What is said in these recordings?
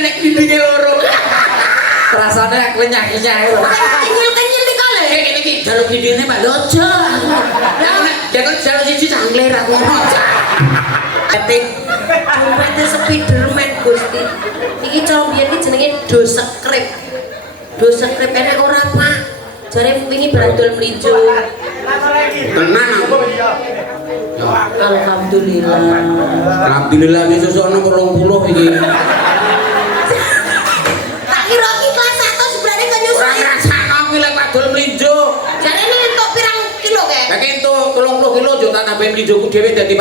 nek bibine loro. Rasane kenyah-kenyah lho. Kenyil-kenyil iki kale. Kene iki jaluk bibine Pak Lojo. Ya kok jaluk siji cangler aku ngono. Dompete Spiderman Gusti. Iki combien iki jenenge dosekrip. Dosekrip enek ora, Pak? Jare wingi brandol mlinjo. Tenan aku. Alhamdulillah. Alhamdulillah wis sesukno 80 iki. Tak kira iki kelas 1 sebenarnya kok nyusul. Ora ngrasakno kuwi lek padol mlinjo. Jarene entuk pirang kilo kae? Lek entuk 30 kilo yo tak tambahi mlinjoku dhewe dadi 40.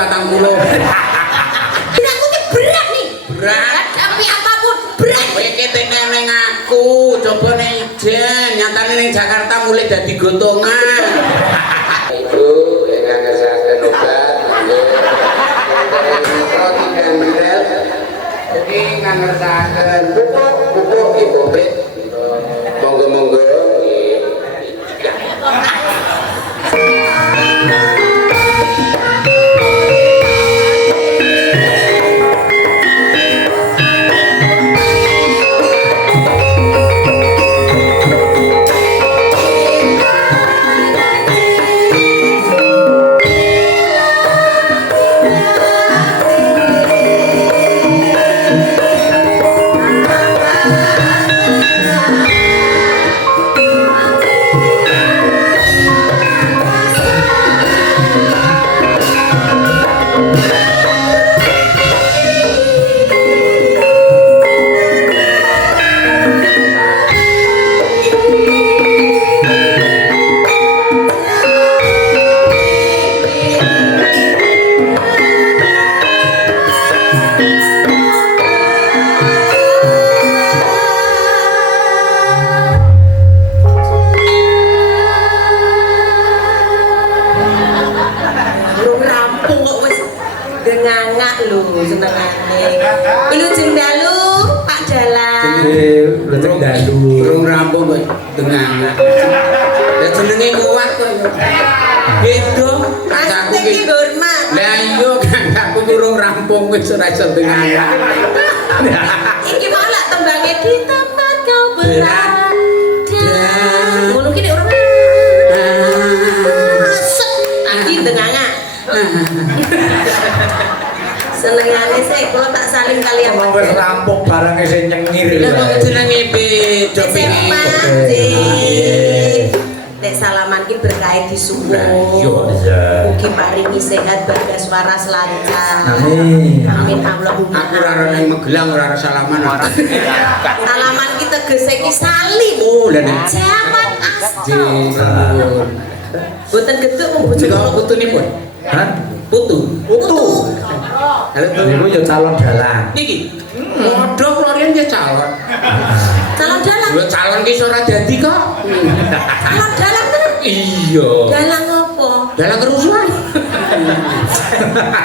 Aku ki berat nih. Berat. Tapi apapun berat. Kowe ketene ning aku, coba ning Ijen, nyatane ning Jakarta mulai dadi gotongan. Ibu ingkang ngersakaken obat, roti gandel. Iki ingkang ngersakaken pupuk Ibu Bet. Monggo-monggo nggih. Burung rampung kok tengah. Lah jenenge kuat kok. Gitu. Aku ki hormat. Lah iya aku burung rampung wis ora iso tengah. Iki malah tembange di tempat kau berada. Ngono ki nek ora. Iki tengah. Senengane sih kula tak saling kalian. Wong wis rampung barange sing nyengir. Lah kok jenenge beda pengen. Nek salaman ki berkait disuwun. Iya. Mugi paringi sehat bagas waras lancar. Amin. Amin Allahumma. Aku ora ana ning Magelang ora ana salaman. Salaman ki tegese ki salim. Oh, lha nek Jaman asta. Boten geduk mung bojo Jika putunipun. Hah? Putu. Utuh. Halo tuh. Niku ya calon dalang. Niki. Modho Florian ya calon. calon dalang. Lho calon ki ora dadi kok. Calon dalang tenan. Iya. Dalang apa? Dalang kerusuhan.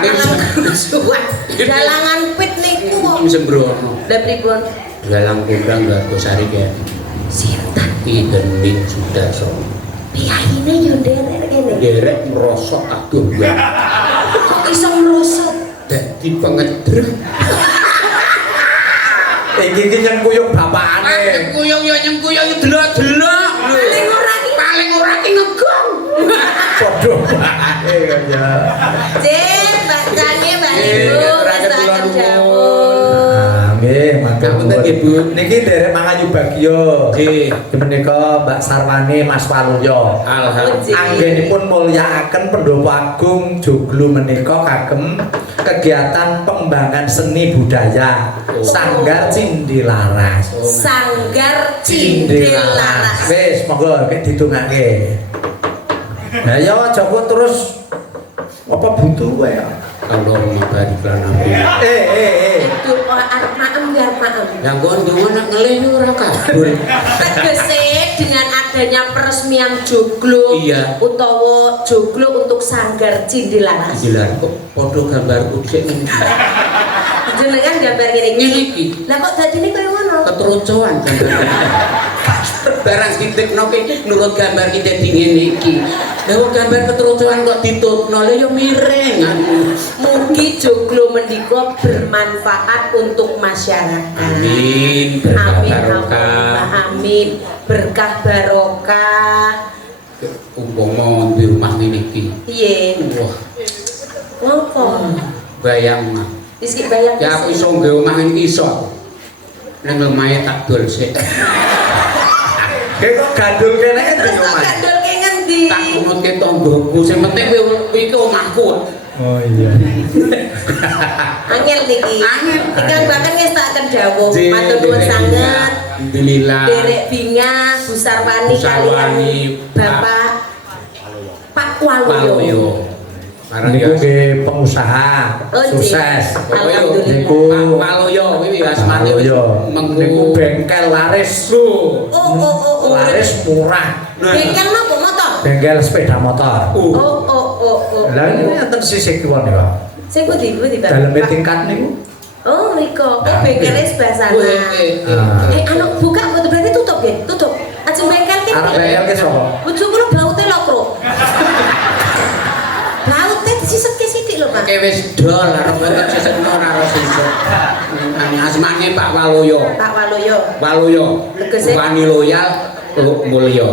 Dalang kerusuhan. Dalangan pit niku kok. Sembrono. Lah pripun? Dalang kondang Gargosari kene. Sinten? Ki Dening Sudarso. Piyaine yo nderek kene. Derek merosot aduh ya. Kok iso ngrosot? Dadi pengedreh. Iki nyengkuyung bapakane. Nyengkuyung ya nyengkuyung delok-delok. Paling ora ki ngegong. Padha bae kok ya. Jen, bacane Mbak Ibu, masakan dapur. Nggih, matur Ngapunten nggih, Bu. Niki nderek mangayu bagya. Nggih. Menika Mbak Sarwani Mas Waluyo. Alhamdulillah. Anggenipun mulyakaken Pendopo Agung Joglo menika kagem kegiatan pengembangan seni budaya Sanggar Cindilaras. Sanggar Cindilaras. Wis, monggo iki ditungake. Lah ya aja kok terus apa butuh wae. Allahumma barik lana fi. Itu arep maem ya arep maem. Lah kok ndonga ngelih ora kabur. Tegese dengan adanya peresmian joglo Iya. utawa joglo untuk Sanggar Cindilaras. Jilan kok padha gambarku sik ngene. Jenengan gambar ngene iki. Ngene iki. Lah kok dadine kaya ngono? Keterocoan gambar. barang ditekno ki nurut gambar kita dingin iki. Lah wong gambar keterucuan kok ditutno lha yo miring. Mugi joglo mendika bermanfaat untuk masyarakat. Amin. Berkah Amin, barokah. amin. Berkah barokah. Umpama di rumah ngene iki. Piye? Wah, Ngopo? bayang mah. Wis bayang. Ya aku iso nggawe omah iki iso. Nang omahe tak dol sik. Kok gandul kene kan di Terus kok omah. gandul ke ngendi? Tak ngunutke tanggoku, sing penting kowe iki omahku. Oh iya. Angel niki. Angel. Ingkang bahkan ngestaken dawuh. Ji, Matur nuwun derek sanget. Alhamdulillah. Derek Binga, Bu Sarwani Bu Sarwani, kalian Bapak Pak Waluyo. Waluyo. Barang Niku ya. nggih pengusaha Oh, Ji. sukses. Alhamdulillah. Niku Pak Waluyo kuwi asmane wis Waluyo. Niku mengku. bengkel laris. Oh. Laris murah. Bengkel napa motor? Bengkel sepeda motor. Oh. Lah ini enten sisih kiwon niku. Sing pundi Pak? Daleme tingkat niku. Oh, Riko. Oh, bengkelnya sebelah sana. Anu buka berarti tutup ya? Tutup. Ajeng bengkel ki. Arep bengkel ki sapa? Bojo kula blaute lho, Bro. Blaute disiseke sithik lho, Pak. Oke wis dol arep wonten sesekno ora sesuk. Asmane Pak Waluyo. Pak Waluyo. Waluyo. Tegese? Wani loyal mulya.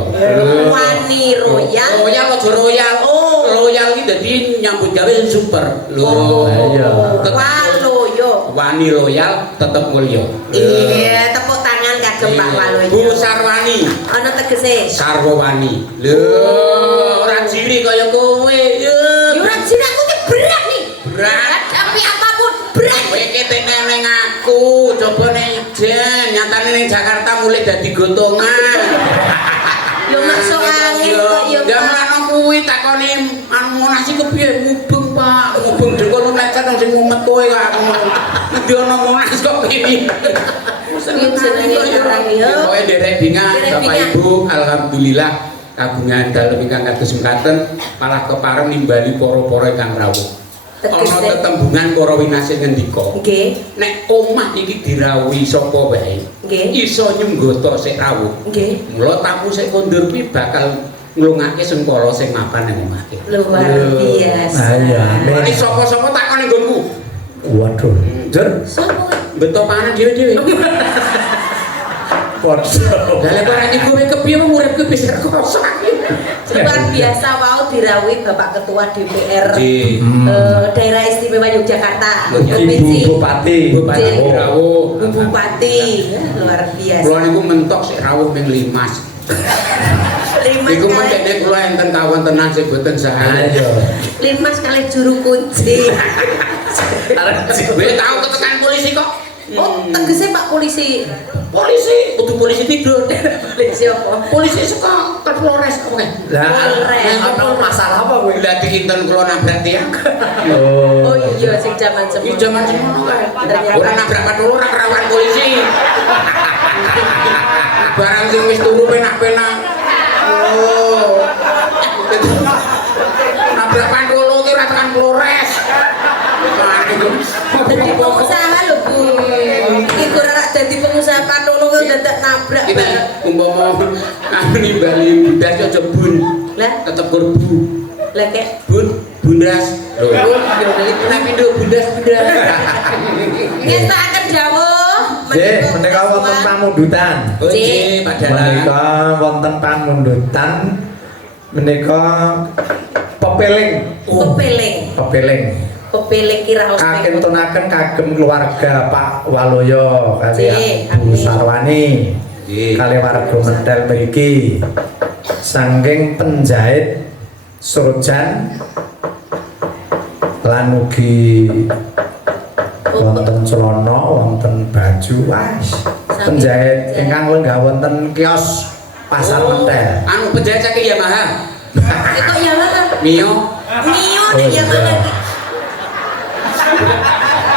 Wani royal. Royal aja royal. Oh, royal iki dadi nyambut gawe sing super. Lho. iya. Waluyo. Wani loyal tetep mulya. Iya, tepuk tangan kagem Pak Waluyo. Bu Sarwani. Ana tegese. Sarwani. Lho, ora jiri kaya kowe. Ya ora jine aku ki berat nih. Berat. Tapi apapun berat. Kowe ketene ning aku, coba ning Ijen, nyatane ning Jakarta mulai dadi gotongan. Yo masuk angin kok yo. Ya menawa kuwi takoni anu Monas iki kepiye mubeng Pak, mubeng dhewe lecet nang sing mumet kowe kok aku. Ndi ana Monas kok kene. Sing jenenge orang yo. Kowe derek binga Derek Bapak Binga. Ibu, alhamdulillah kagungan dalem ingkang kados mekaten malah kepareng nimbali para-para ingkang rawuh. Ana Tegese. tetembungan para winasih ngendika. Nggih. Nek omah iki dirawuhi sapa wae, Nggih. iso nyenggoto sik rawuh. Nggih. Mula tamu sik kondur kuwi bakal nglungake sengkala sing mapan ning omah iki. Luar biasa. Ah, iya. Nek sapa-sapa takon ning nggonku, Waduh. Jur. Sopo? beto pangan dhewe-dhewe. Podo. Lah lek ora iki kowe kepiye wong urip kuwi wis rekoso. Luar biasa wau dirawuhi Bapak Ketua DPR Ji. Daerah Istimewa Yogyakarta. Ibu Bupati. Bupati Ji. rawuh. Bu Bupati. Luar biasa. Kula niku mentok sik rawuh ping 5. Limas Iku kali mendene kula enten kawontenan sing boten sae. Ayo. limas kali juru kunci. Kowe tau ketekan polisi kok. Oh, tegese Pak Polisi. Polisi, kudu polisi tidur. Polisi apa? Polisi suka ke Flores oke. Lah, Polres. ana masalah apa kowe? Lah dikinten kula nabrak tiang. Oh Oh. iya sing zaman Iki semono. jaman semono kae. Ternyata. Ora nabrak patul ora kerawan polisi. Barang sing wis turu penak-penak. Oh. Nabrak patul ki ora tekan Flores. Dadi pengusaha lho Bu. Iki ora rak dadi pengusaha patolo kok dadak nabrak. Kita umpama anu nimbali bundas yo aja bun. Lah, Tetep kurbu. lah kek Bun, bundas. Lho. Nek pindho bundas. ngestaken dawuh Menika wonten pamundutan. Oh, nggih, padahal. Menika wonten pamundutan. Menika pepeling. pepeling. Pepeling kira Kakentunaken kagem keluarga Pak Waluyo Ji, kaliyan Bu amin. Sarwani Ji. kali warga Mendel mriki saking penjahit Surjan lan ugi wonten celana wonten baju wis penjahit ingkang lenggah wonten kios pasar Mendel. Anu penjahit saking Yamaha. Kok ya lah. Mio. Mio Oh, nek ya iya. mana iki?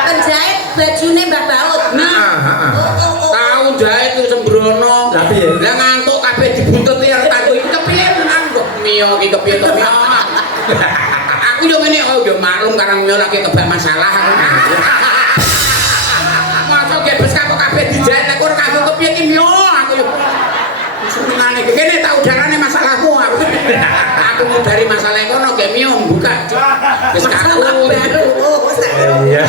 Penjahit bajune Mbah Baut. Nah, Oh. Tahu jahit itu sembrono. Lah piye? Lah ngantuk kabeh dibuntuti arep takut iki kepiye tenan kok Mio iki kepiye to Mio. Aku yo ngene oh yo maklum karang Mio lagi kebak masalah. Masa gebes kok kabeh dijahit nek ora kanggo kepiye ki Mio aku yo. kene tak udarane masalahmu aku. Aku ngudari masalah kono ge miom buka. Wis Masalah baru. Iya.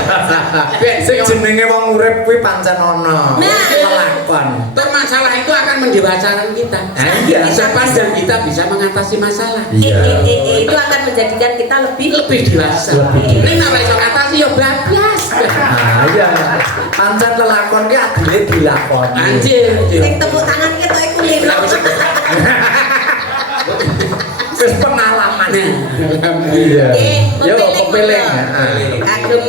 Ben sing Jenenge wong urip kuwi pancen ana. Lakon. masalah itu akan mendewasakan kita. Iya. Sepanjang kita bisa mengatasi masalah. Iya. Itu akan menjadikan kita lebih dewasa. Ning nek iso ngatasi ya bablas. Nah, iya. Pancen lelakon ki adile dilakoni. Anjir. sing tepuk tangan kita iku lilo. Wis pengalaman. Iya. Ya kepeleng. Agem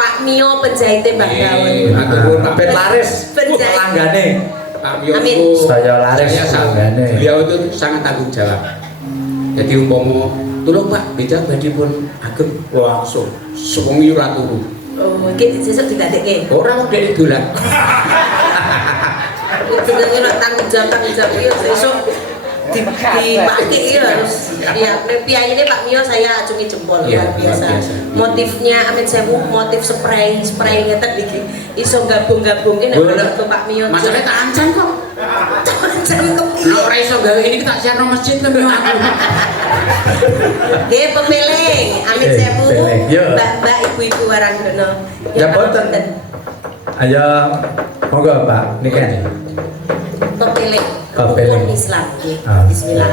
Pak Mio penjahite Mbak Daun. Ben laris Penjahit. langgane. Pak Mio Amin. itu Saya laris langgane. beliau itu sangat tanggung jawab. Jadi umpama tolong Pak beda badipun agem langsung sewengi ora turu. Oh, iki sesuk digadekke. Ora mau dari dolan. Jenenge nek tanggung jawab iki sesuk dipakai harus siap. Nek piyayine Pak Mio saya acungi jempol Iya, luar biasa. luar biasa. Motifnya Amit Sewu motif spray ngeten iki iso gabung-gabungke nek ke Pak Mio. Masalahnya tak ancan kok. Jam Nek ora iso gawe ini tak siarno masjid kan yo aku. Nggih pemiling Amit Sewu. Pemiling, yo. Mbak-mbak ibu-ibu Warangdono. Ya boten. Ayo monggo Pak niken. Pemiling Pemiling. rukun Islam. Nggih. Ah. Bismillah.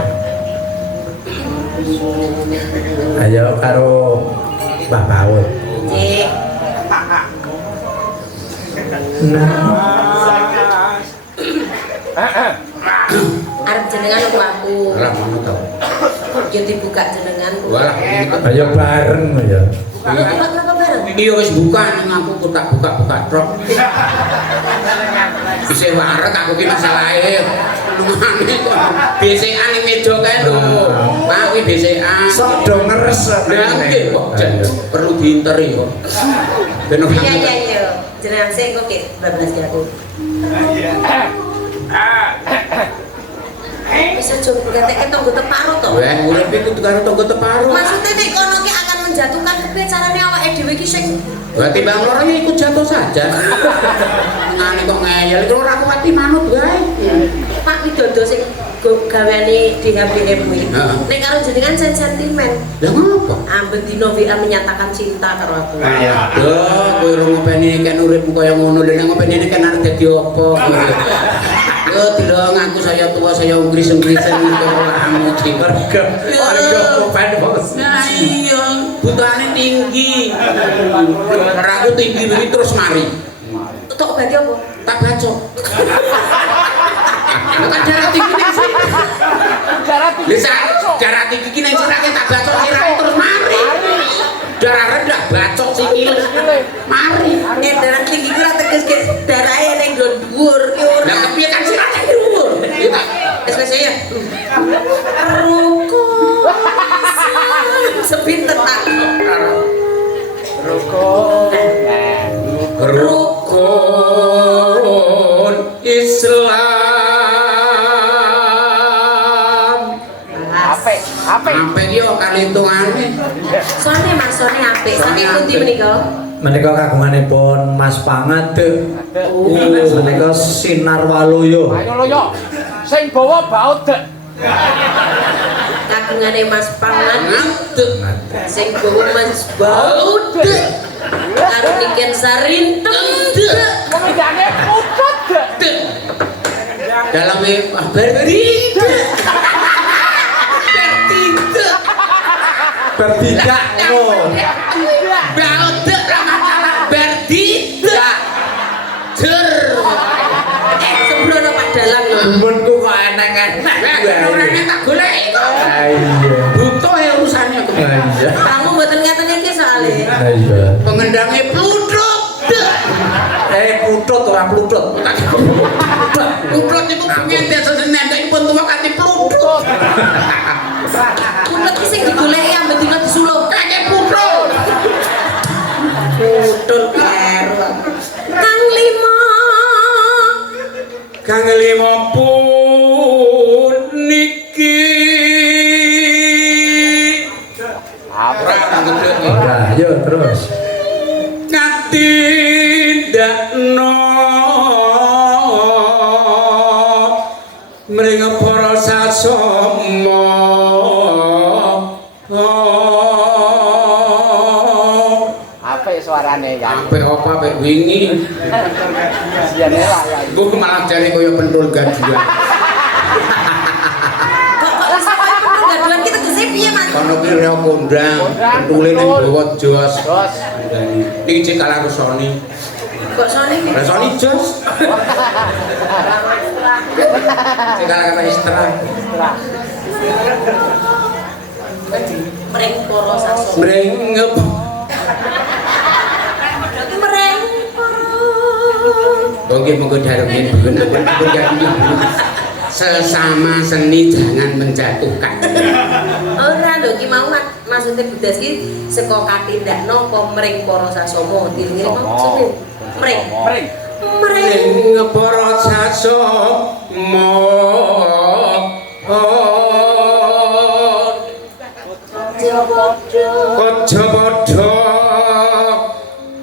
Ayo karo Mbah Paul. Nggih. Arep jenengan apa aku? Ora ngono to. Yo dibuka jenengan. Walah ini Ayo bareng ya. Kenapa bareng? iki yo wis buka ning aku tak buka-buka trok. Bisa warek aku ki masalahe. Ngene kok BCA ning meja kae lho. Pak kuwi BCA. Sok do ngeres. Lah nggih kok jan perlu diinteri kok. Ben ora Iya iya iya. Jenengan sing kok ki bablas ki aku. Bisa coba gatek tonggo teparo to. Wah, urip iku karo tangga teparo. Maksudnya nek kono ki akan menjatuhkan kepiye carane awake dhewe ki sing Lah timbang loro ya ikut jatuh saja. Ngene kok ngeyel iki ora kuwati manut wae. Pak Widodo sing gaweane DHBM kuwi. Heeh. Nek karo jenengan sentimen. Lah ngopo? Amben dino WA menyatakan cinta karo aku. Aduh, kowe ora ngopeni kan uripmu kaya ngono lho nek ngopeni kan arep dadi apa. Yo delok aku saya tua saya ungkris-ungkrisan karo kamu iki. Warga open bos. Nah iya, butuhane tinggi. Ora aku tinggi iki terus mari. Tok berarti apa? Tak bacok. Kan darah tinggi ning sini. Bisa darah tinggi ki ning sirake tak bacok sirake terus mari. Darah rendah bacok sikil. Mari. Darah tinggi ku ora teges ke darahe ning dhuwur ki ora. Lah kepiye kan sirake dhuwur? Ya tak SPC ya. Roko. Sepinten Pak. rukun Islam. Apik. Apik yo kali hitungane. Sone Mas, sone apik. Sami pundi menika? Menika kagunganipun Mas Pangadeg. Oh. Menika Sinar Waluyo. Ayo loyo. Sing bawa baut dek. Kagungane Mas Pangan. Ngadeg. Sing gowo Mas Baudek. Karo Niken Sarintem. Pemidane putut dek. Dalam bertiga. Bertiga ngono. Baudek ra masalah bertiga. Jer. Sembrono Pak Dalang lho. Bumbunku kok enak-enak. Ora nek tak golek kok. Iya. Butuh ya urusannya kok. Iya. Kamu mboten ngeten iki soalé. Iya. Pengendangnya pluduk. Plutut ora plutut. Pluduk itu pengen biasa nendek pun tua kati pluduk. Kumpet ki sing digoleki ambek dina disuluk. Kakek pluduk. Putul karo. Kang Lima. Kang lima pun niki. Apa? Ora, yo terus. Katindakno mring somo Apik suarane ya. apik apa apik wingi Siyane lah ya. gue malah jane kaya pentul gaduhan Kok iso kaya pentul gaduhan kita tegese piye, Mas? kono ki reo kondang pentule ning bawah jos Terus iki cek kalah rusoni Kok sone iki? rusoni jos cek kalah kata istra Mreng para sasana. mrengep Mreng para. oke monggo darungin sesama seni jangan menjatuhkan Ora lho iki mau maksudnya Budas iki saka katindakno apa mring para sasama. Dirine maksudnya mring. mring. mreng para sasama aja padha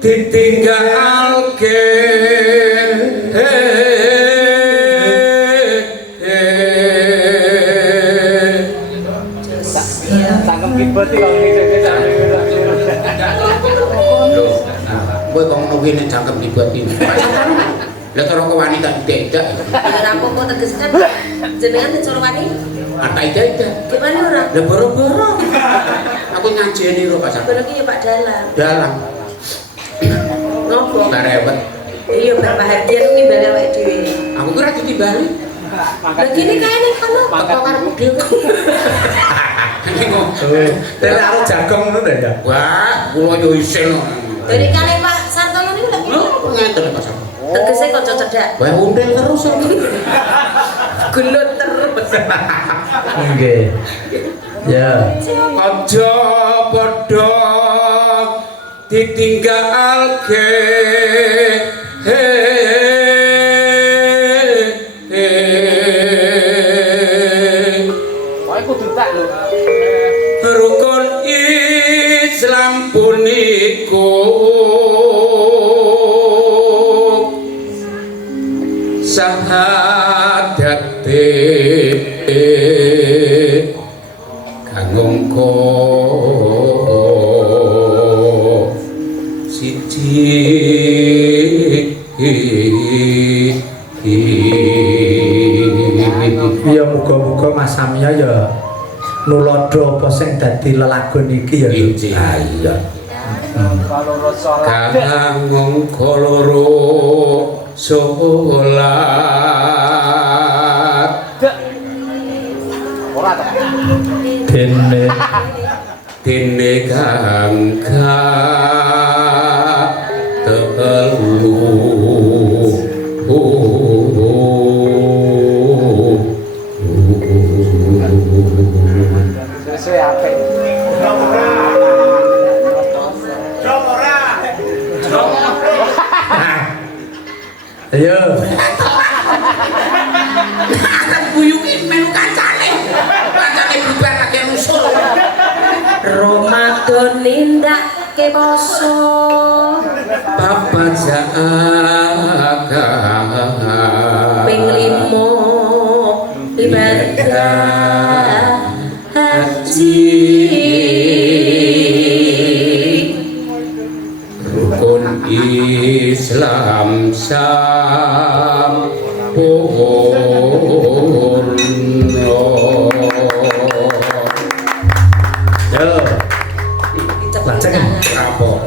ditinggalke Tangkem kibet iki kok lho kowe kok ngono kuwi nek cangkem dibuat iki lha cara kok wanita tidak Ora apa-apa teges kan jenengan cara wani. apa tidak Gimana ora? lha boro-boro aku ngajeni ro Pak Sabar iki ya Pak Dalang. dalam Ngopo? barewet Iya berbahagia tuh nimbali awake dhewe. aku kira ditimbali Lah gini kae ning kono teko karepmu dhewe. Tele karo jagong ngono ta ya. wah kula yo isin kok Dari kali Pak Sartono niku lho. lho ngeten Pak Sam Tegese kanca cedhak. wah undel terus kok Gelut terus. Nggih. Ya. aja padha ditinggalke Kowe kudu tak lho. rukun Islam puniku sahadate kanggo Ya muga-muga Mas Samya ya nulodo apa sing dadi lelagon iki ya. Inci. Ah, iya. Kalau salat kanggo koloro salat ora ta. Dene dene kangga telu Sesuai apik. ayo buyuke melu kancane bubar lagi nusul Ramadan nindakke poso. bapak jaga Ping 5 ibadah haji. rukun Islam sampurna yo lajeng kapok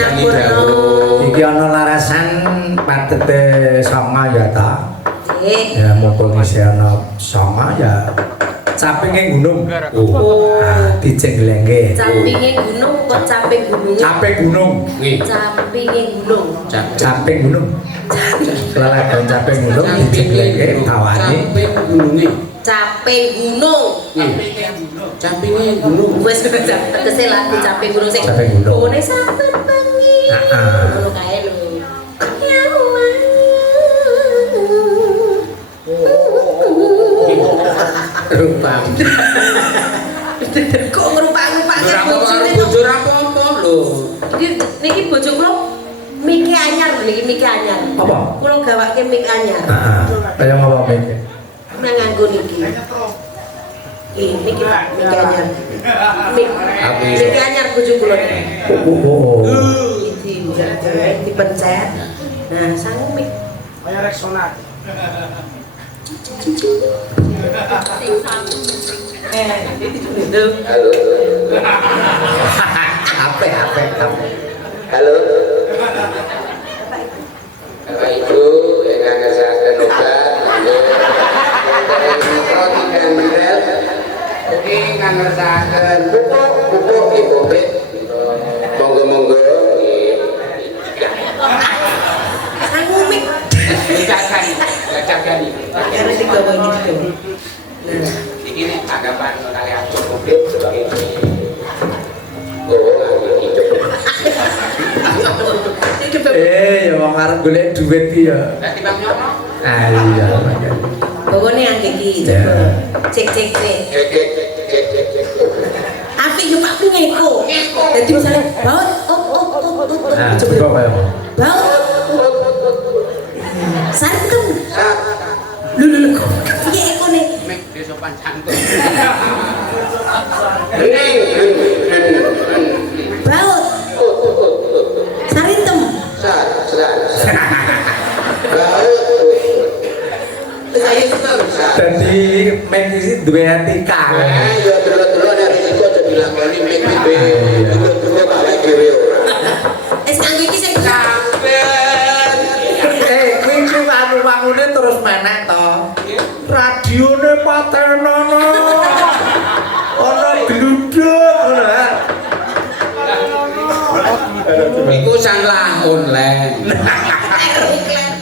Cinapurno. Iki ana larasan patete sanga ya ta. Nggih. Ya mumpung isih ana sanga ya capinge gunung. Oh. Nah, dijenglengke. Campinge gunung kok camping gunungnya? Caping gunung. Nggih. Campinge gunung. Caping gunung. Lalagon caping gunung dijenglengke tawani. Caping gununge. Caping gunung. Capinge gunung. Wes tegese lagu caping gunung sing. Caping gunung. Ngene saben bengi. Heeh. Ngono kae lho. Ya Rupang. Kok ngerupak-ngerupak Bojor apa-apa lho. Niki bojo kula mike anyar niki mike anyar. Apa? Kula gawake mik anyar. Heeh. Kaya ngapa mikir? Nang nganggo niki. Niki Pak mik anyar. Mik anyar bojo kula niki. Oh. Iki dipencet. Nah, sang mik Kayak Rexona. Ape. Halo. Bapak Ibu yang ngesahaken obat. Roti dan mineral. Oke, ngesahaken pupuk ibu bet. Monggo. sang mik. Lecakan. Kare digawa iki. Nah, Ini tanggapan kali aku publik sebagai Ya wong arep golek duit iki ya. Nanti Bang Nyono. Ah iya makanya. bawane yang iki coba. Cek. Apik yo Pak ngeko. Dadi misalnya baut Nah, coba kaya apa? baut. Santem. Lho piye ekone? Mek di sopan santun. Baut. Sarintem. Saya Dadi mek iki duwe etika. nganggo iki sing Kuwi iki wangu-wangune terus menek to. Radione patenono. Ana gluduk ngono ha. Iku salah online. iklan.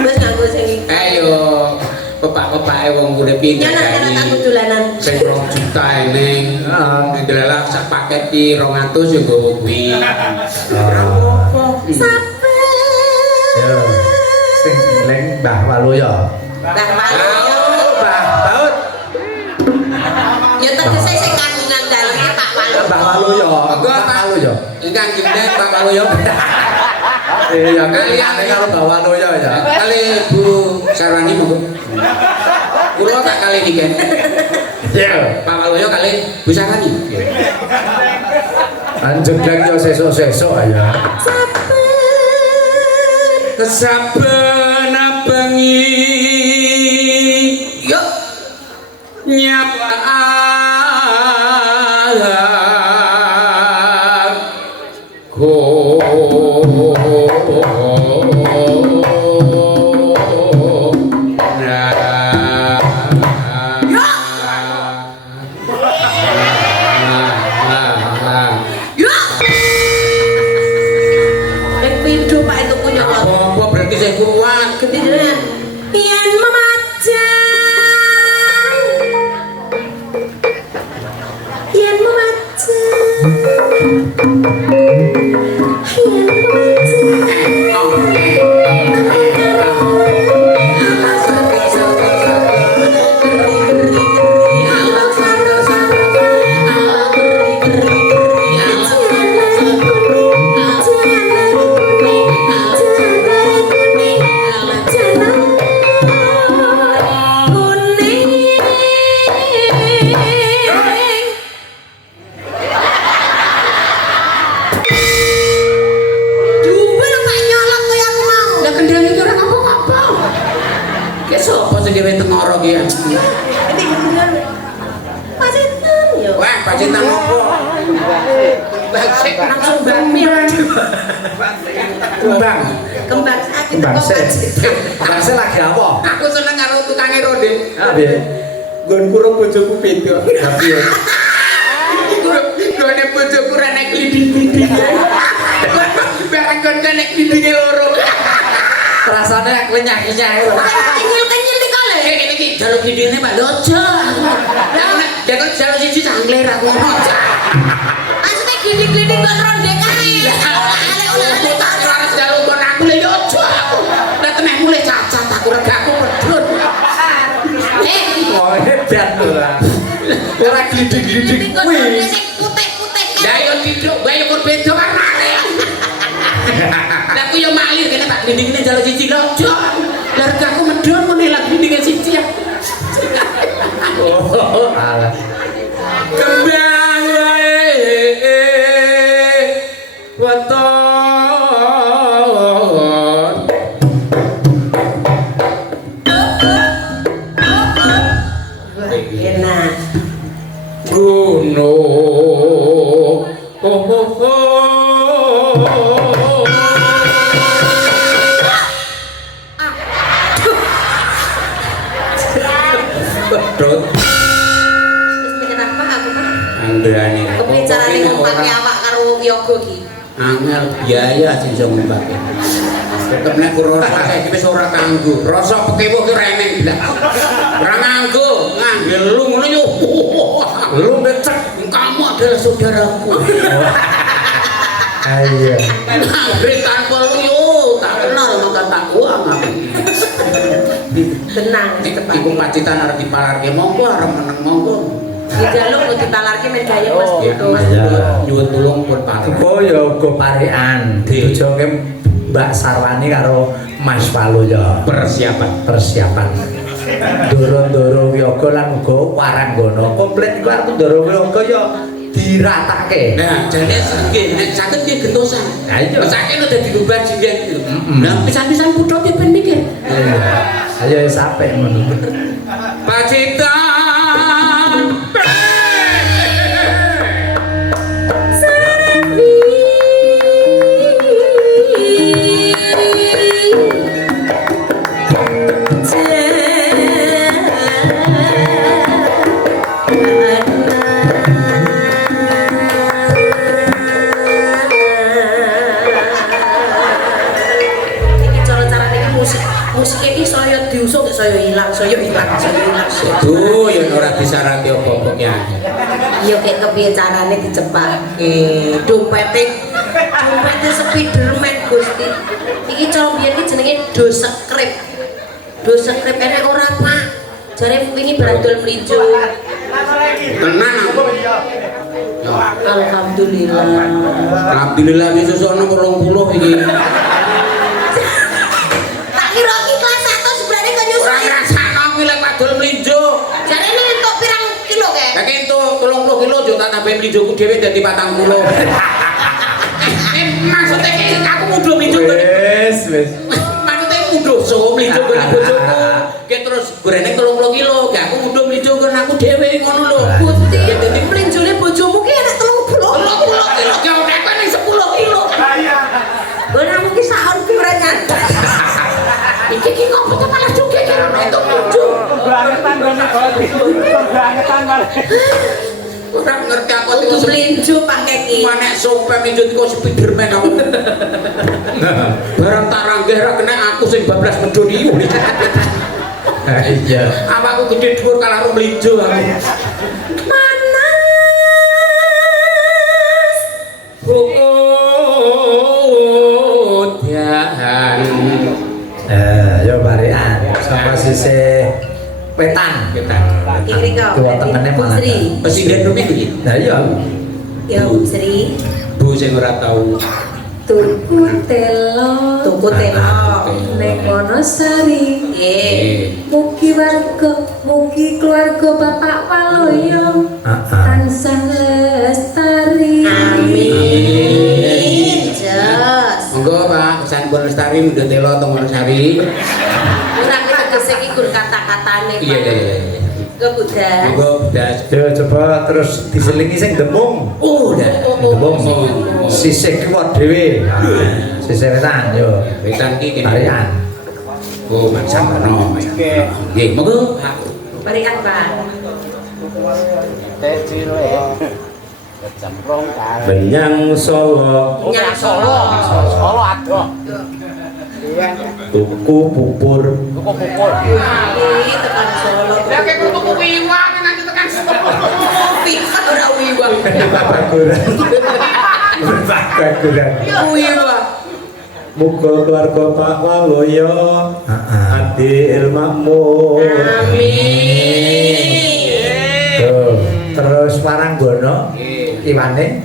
Wes nganggo sing iki. Ayo, bapak-bapak wong urip iki. Nyanak aku dolanan. Sing 2 juta eneng. Nek delala sak paket iki 200 yo nggowo kuwi. Sabar. Ya. Sing leng Mbah Waluyo. Nah, malu. Mbah Baut. Ya tegese sing kandungan daleme Pak Walu. Mbah Waluyo. Monggo Mbah Pak. Waluyo. Ingkang jeneng Pak Waluyo. Iya, kalian karo Mbah Waluyo ya. Kali Bu Sarwani monggo. Kulo tak kali niken. Iya. Pak Waluyo kali Bu Sarwani. Anjebleng yo sesuk-sesuk ya. Saben bengi Yuk. nyapa Nek pindho Pak itu punya Allah. apa berarti saya kuat. Kepikiran. Pian memajang. Pian memajang. Pian memajang. Ki sapa sing dhewe tengara ki? Pacitan yo. Wah, pacitan opo? Langsung bamil. Kembang. Kembang sakit Kembang kok sih. pacitan. Kembang sih lagi apa? Aku seneng karo tukange ronde. Ah, piye? Nggon kurung bojoku beda. Lah piye? Gone bojoku ra nek kliding-kliding. Bareng kon nek klidinge loro. Rasane klenyah-klenyah lho. Kenyil-kenyil iki kok lho. Kene iki jaluk klidinge Pak Lojo. Ya kok jaluk siji cangkler aku ngono. Maksudnya gini-gini kok ronde kae. Oleh-oleh tak harus jaluk kon aku lho yo aja aku. Lah teneh mulai cacat aku regaku medhun. Oh, hebat lho lah. Ora glidik-glidik kuwi. Putih-putih. Lah yo diduk wae yo kok beda warnane. Lah aku yo malir kene tak glindingine jaluk siji lho. Lah regaku medhun ngene lah glindinge siji ya. Oh, alah. Kembang wae weton enak. gunung Betul. Wis menyerah aku mah. Andrane. Kepiye carane ngumpake awak karo yoga iki? Angel biaya sing iso ngumpake. Tetep nek rasa iki wis ora kanggo. Rasa pekewo ki reneng blas. Ora nganggo, nganggo ngono yo. Lu ngecek. Kamu adalah saudaraku. Ayo. Nganggo tanpa lu yo, tak kenal maka tak uang aku. Tenang, Nek iku pacitan arep dipalarke monggo arep meneng monggo. dijaluk kok ditalarke men gaya Mas Ya, Buto. Mas nyuwun tulung pun Pak. Engko ya uga parekan dibojoke Mbak Sarwani karo Mas Palu ya. Persiapan. Ndoro-ndoro wiyaga lan uga waranggana. Komplit iku arep ndoro wiyaga ya diratake. Nah, jane nggih nek saged nggih gentosan. Ha iya. Mesake udah dilubar jinggen gitu. Nah, pisan-pisan putra ki ben mikir. Ayo sampe ngono. Pacitan. Musik ini saya diusung, saya hilang. Duh, ya ora disarati apa-apa ki. Iya kayak kepiye carane dicepake. Dompete Spiderman Gusti. Iki cara biyen iki jenenge dosekrip. Dosekrip enek ora Pak. Jare wingi brandol mlinjo. Tenang aku. Alhamdulillah. Alhamdulillah wis sono 80 iki. Tak kira iki kelas 1 sebenarnya kok nyusul. Ora ngrasakno kuwi lek padol mlinjo. Jarene entuk pirang kilo kae? Lah entuk 30 kilo yo tak tambah mlinjoku dhewe dadi 40. Maksudnya ki aku mudo mlinjo Wis. maksudnya mudo so mlinjo karo bojoku. Ki terus gorene 30 kilo, gak aku mudo mlinjo karo aku dhewe ngono lho. Gusti, dadi mlinjone bojomu ki enek 30 kilo, gak udah kan 10 kilo. Ora mungkin sahur ki ora nyanda. Iki ki kok betul malah juga karo entuk mlinjo. Bangetan ngene kok bangetan malah. Ora ngerti aku Kudu mlinjo pake ki. manek sope mlinjo kok Spiderman aku. Barang tak ranggeh ra kena aku sing bablas medhun iki. Iya. Awakku gede dhuwur kalah ro mlinjo aku. Manas. Dahan. Ya parekan. Saka sisih wetan. Kita. Kiri kok. Tuwa tengene Bu malah. Sri. Presiden rupi iki. Lah iya. Ya Bu Sri. Bu sing ora tau. Tuku telo ning Wonosari. Nggih. Mugi keluarga Bapak Waloyo tansah lestari. Amin. Jos. Monggo Pak, pesan pun lestari mudah telo teng Wonosari. Kurang tegese iki Gur kata-katane. Iya iya iya. Go Budas. Monggo Budas. Yo coba terus diselingi sing demung. Oh, dah. Demung. Sisih kuat dhewe. Sisih wetan yo. Wetan iki kene. Tarian. Oh, macam ngono. Nggih, monggo. Berikan Pak. Benyang Solo. Nyang Solo. Solo adoh. Tuku pupur. Iki tekan Solo. Lah kek tuku wiwak nanti tekan Solo. Pisan ora wiwak. Baguran. Baguran. Wiwak. Muga keluarga Pak Waloyo adi ilmakmu. Amin. Tuh, terus Waranggono iwane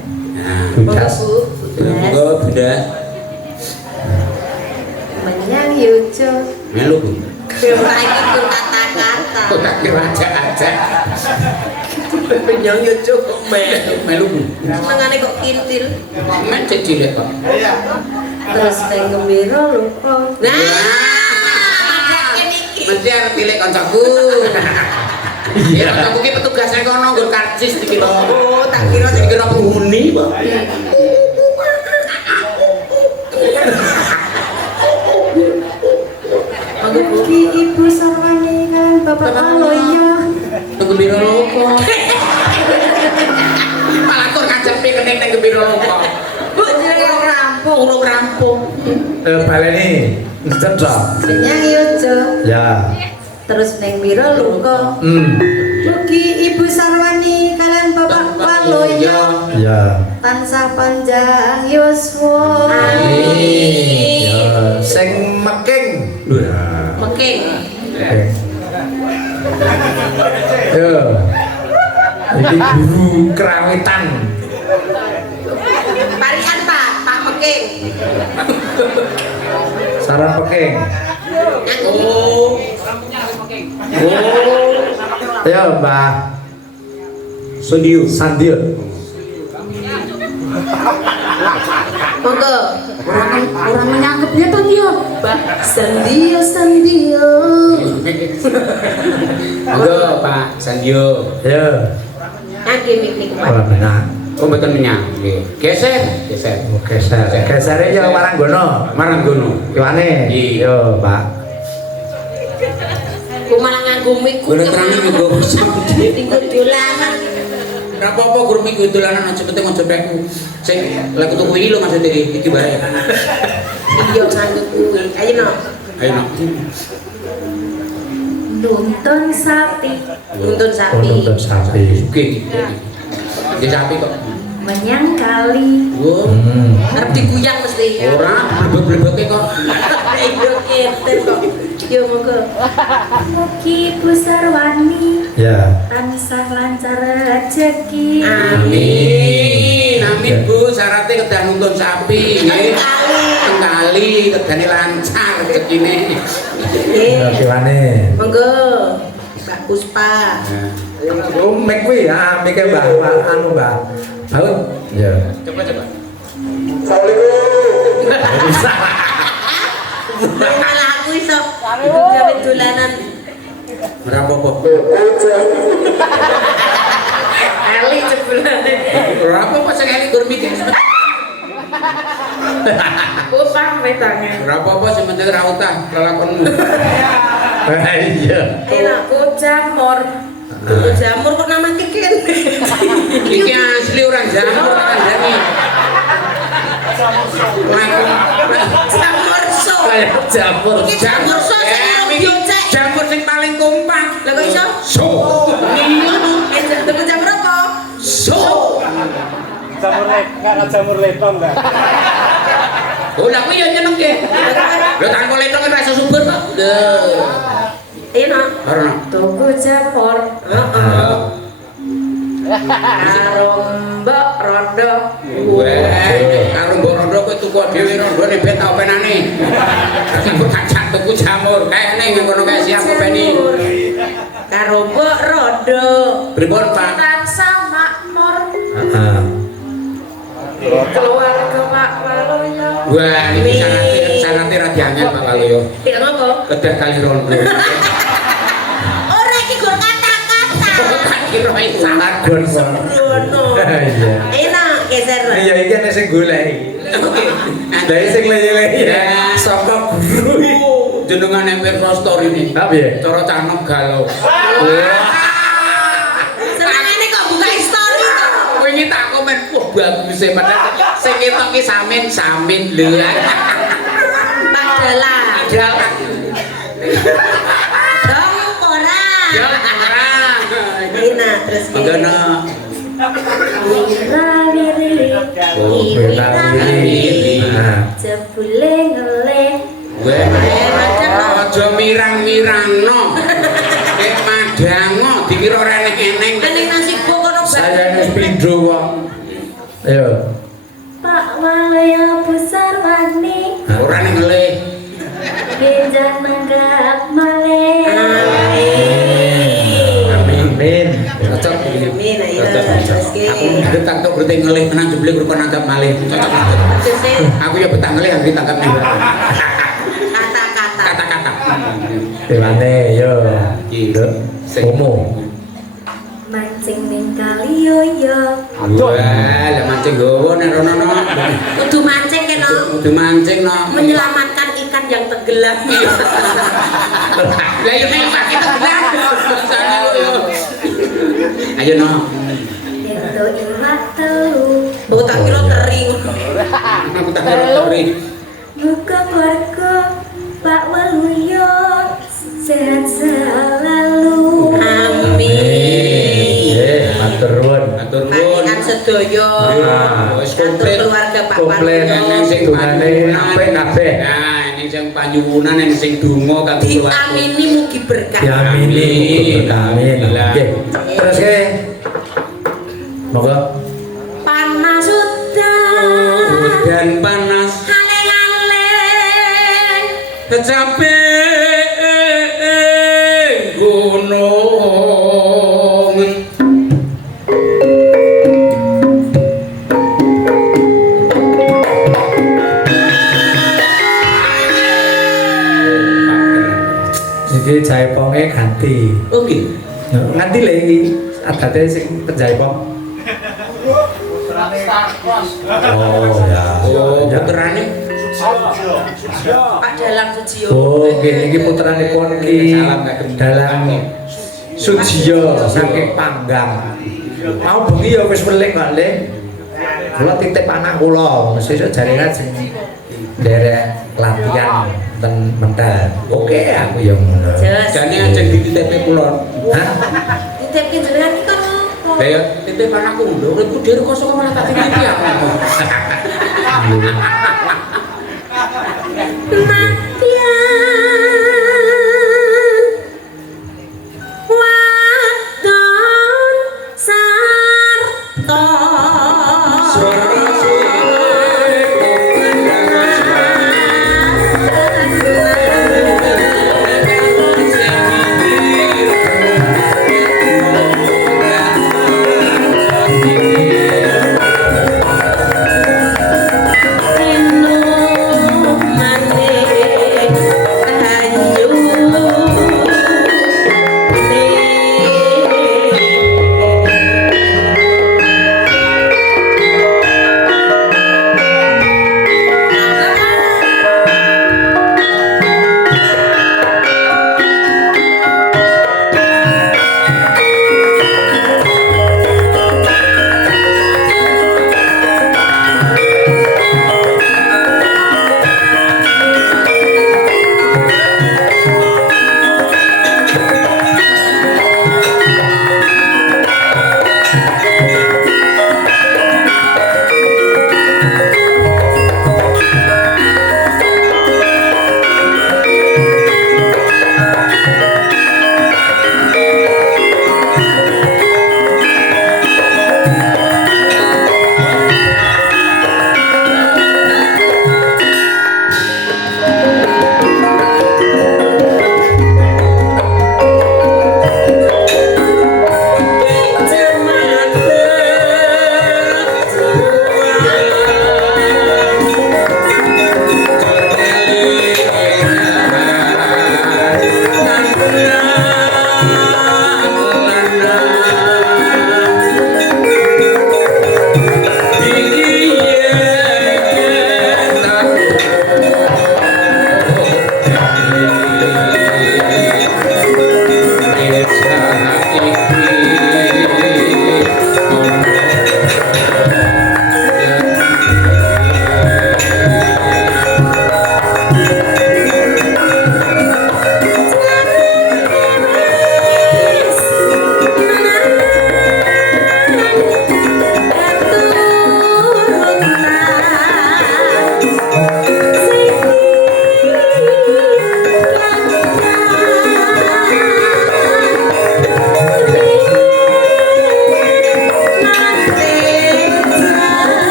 Budas. Monggo Budas. Menyang Yujo. Melu. Ora iki pun kata-kata. Kok tak kira aja. Penyang yo cukup Melu. senengane kok kintil. Men cilik kok. Terus neng gembira lupa. Nah, masakin iki. Mesti arep pilih kancaku. Iya, kancaku ki petugasnya kono nggon karcis iki lho. Oh, tak kira Kira dikira penghuni, Pak. Mugi Ibu Sarwani kan Bapak Waloyo. Tunggu biro loko. Malah kok ngajepi kening ning gembira loko. Bu jenenge rampung. Urung rampung. Baleni cedhak. Menyang Yujo. Ya. Terus neng biro lupa. Mugi Ibu Sarwani kalian Bapak Waloyo Ya. tansah panjang yuswa. Amin. Ya, sing meking. Lho ya. Meking. Meking. Yo. Iki guru kerawitan. Parian Pak, Pak Meking. Saran peking. Oh. Ya, Mbah. Sandio. Monggo. Orang menyangkepnya tuh dia. Sandio, Sandio. Monggo Pak Sandio. Ya. Nggih miknik Pak. Ora menang. Oh mboten menyang. Nggih. Geser. Geser. Gesere ya Waranggono. Maranggono. Iwane. Iya. Yo, Pak. Ku malah nganggo mic ku. Golek terane minggu sampe. Tinggal dolanan. Ora apa-apa guru minggu dolanan aja penting aja pekku. Sing lek tuku iki lho maksud iki bae. Iya nganggo kuwi. Ayo no. Ayo no. Nuntun sapi. Nuntun sapi. Nuntun sapi. Oke. Di sapi kok. Menyang kali. Wo. Arep diguyang mesti. Ora blebek-blebeke kok. Iya keten kok. Yo monggo. Mugi Ibu Sarwani Ya. tansah lancar rezeki. Amin. Amin Bu, syaratnya kedah nuntun sapi nggih. Kali kedane lancar rezekine. Ya, Iwane. Monggo. Mbak Puspa. Oh, mek kuwi ah, mek Mbah, anu Mbah. Baut. Ya. Coba. Malah aku iso gawe dolanan. Ora apa-apa. Ali jebulane. Ora apa-apa sing eling gur mikir. Puspa wetange. Ora apa-apa sing penting ra utah lelakonmu. Iya. Enak ku jamur. Ku jamur kok nama kikin. Iki asli orang jamur kandhani. Jamur so. Jamur. Iki jamur so sing biocek. Jamur sing paling kompak. Lah kok iso? So. Iya, tuku jamur apa? So. Jamur letong enggak? Oh, lah kuwi ya nyenengke. Lho tanpa letong ora iso subur kok. Lho. Enak. Ora. Tuku jamur. Heeh. Karo Mbok Rondo. Weh, karo mbok rondo kowe tuku dhewe rondone ben tak openane. Aku kacak tuku jamur, kene ngono kae siap openi. Karo Mbok Rondo. Pripun, Pak? Tansah makmur. Heeh. Keluarga Pak Waloyo. Wah, ini syaratnya ra diangel Pak Waluyo. Tidak ngopo? Kedah kali rondo. Tak kira isa. Lagon kok. Sembrono. Iya. Enak geser. Iya iki ana sing goleki. Lah sing leye-leye. Saka guru. Jenengan emper story ini. Ha piye? Cara canom galau. Senengane kok buka story to. Wingi tak komen, wah bagus e padahal sing ketok ki samin lho. Padalah. Padahal Dong ora. ya ora. Enak terus Bagaimana? Wiri-wiri, Oh, wiri-wiri, Nah. jebule ngeleh. Aja mirang-mirangno. Nek madango dikira ora eneng-eneng. Eneng nasi kono Saya wis pindho kok. Ayo. Pak Waloyo besar wani, Ora ning ngelih. genjang nanggap malih. Amin. Cocok. Amin ayo terus ki. Aku betang tok berarti ngelih tenan jebule karo nanggap malih. Cocok. Terus Aku ya betang ngelih aku ditangkap nih. kata-kata. Kata-kata. Dewane yo. Nduk. Omo. Mancing ning kali yoyo, Wah, lah mancing gowo nek rono no. Kudu mancing kena Kudu mancing no. menyelamatkan ikan yang tenggelam. Lah ya nek pakai tenggelam. Sana lo yo. Ayo no. ento iwak telu, Oh tak kira kering. Aku tak ngerti. buka keluarga Pak Waluyo, sehat selalu. Amin. Matur nuwun. Matur nuwun. Panjenengan sedaya. Wis Atur komplit. keluarga Pak Komplit Waluyo. Ning sing Dungane apik kabeh. Nah, ini sing panyuwunan ning sing donga kanggo keluarga. Diamini mugi berkah. Diamini amin. Nggih. Terus ke. Monggo. Panas udan. Udan panas Aleng-aleng. kecape gunung. Iki jaiponge ganti. Oh gitu. Nganti lho iki adate sing penjaipong. Oh ya. Oh, Ya. puterane. Pak Dalang Sujiyo. Oh, nggih iki putranipun ki Dalang Sujiyo saking Panggang. Mau bengi ya wis weling kok, Le. Kula titip anak kula, sesuk jaringan sing nderek latihan ten Mental. Oke, aku ya ngono. Jelas. Jane ajeng dititip kula. Hah? Titip jenengan iki kan apa? Lah ya titip anakku lho, uripku dhewe kosong malah tak titipi aku. Kematian wadon sarta Ing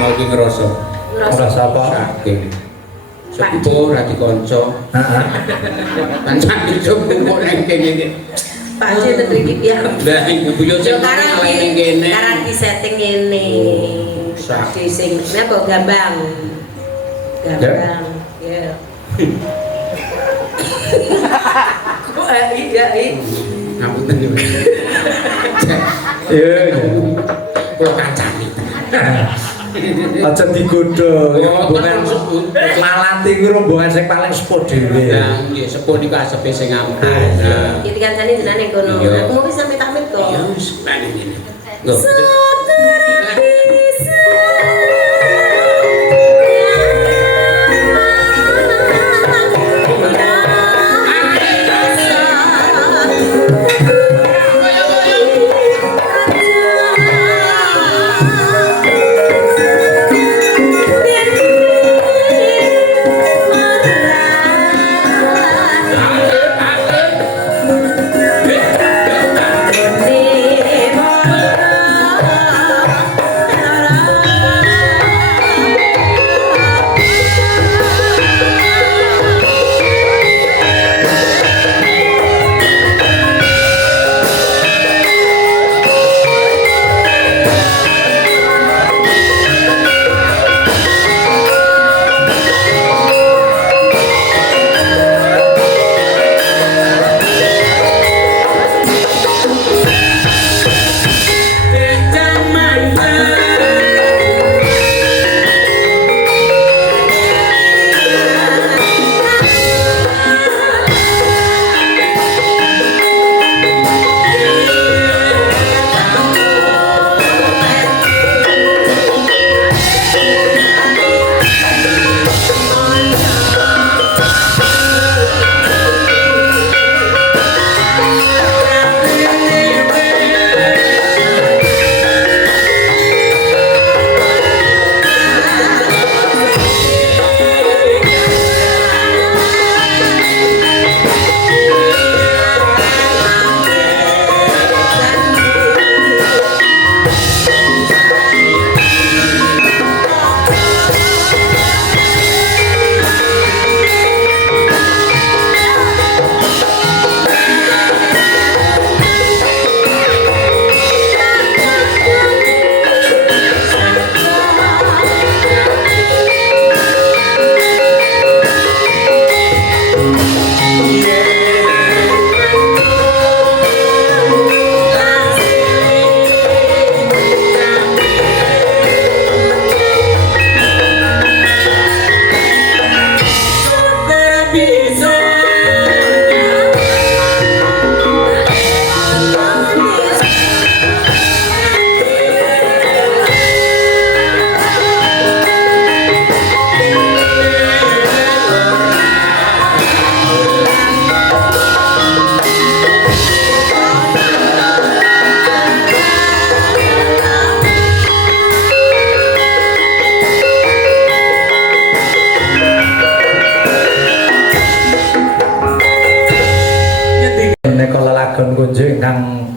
mau ki ngerasa. Ngerasa apa? Saking. Sepuh ra dikonco. Heeh. Kancan hidup kumpul nang kene iki. Pak Cil iki ya. Lah ibu yo sing ngalahi ning kene. Karang di setting ngene. Sak. Di sing napa gambang. Gambang. Ya. Kok iya. Ngapunten yo. Iya. Kok kancani. Aja digodho. Rombongan Malanti kuwi rombongan sing paling sepuh dhewe. Lah nggih sepuh niku asepe sing ampun. Nah. Iki kancane jenenge kono. Aku mau sampe tamit kok. Ya wis ngene ngene. Lho.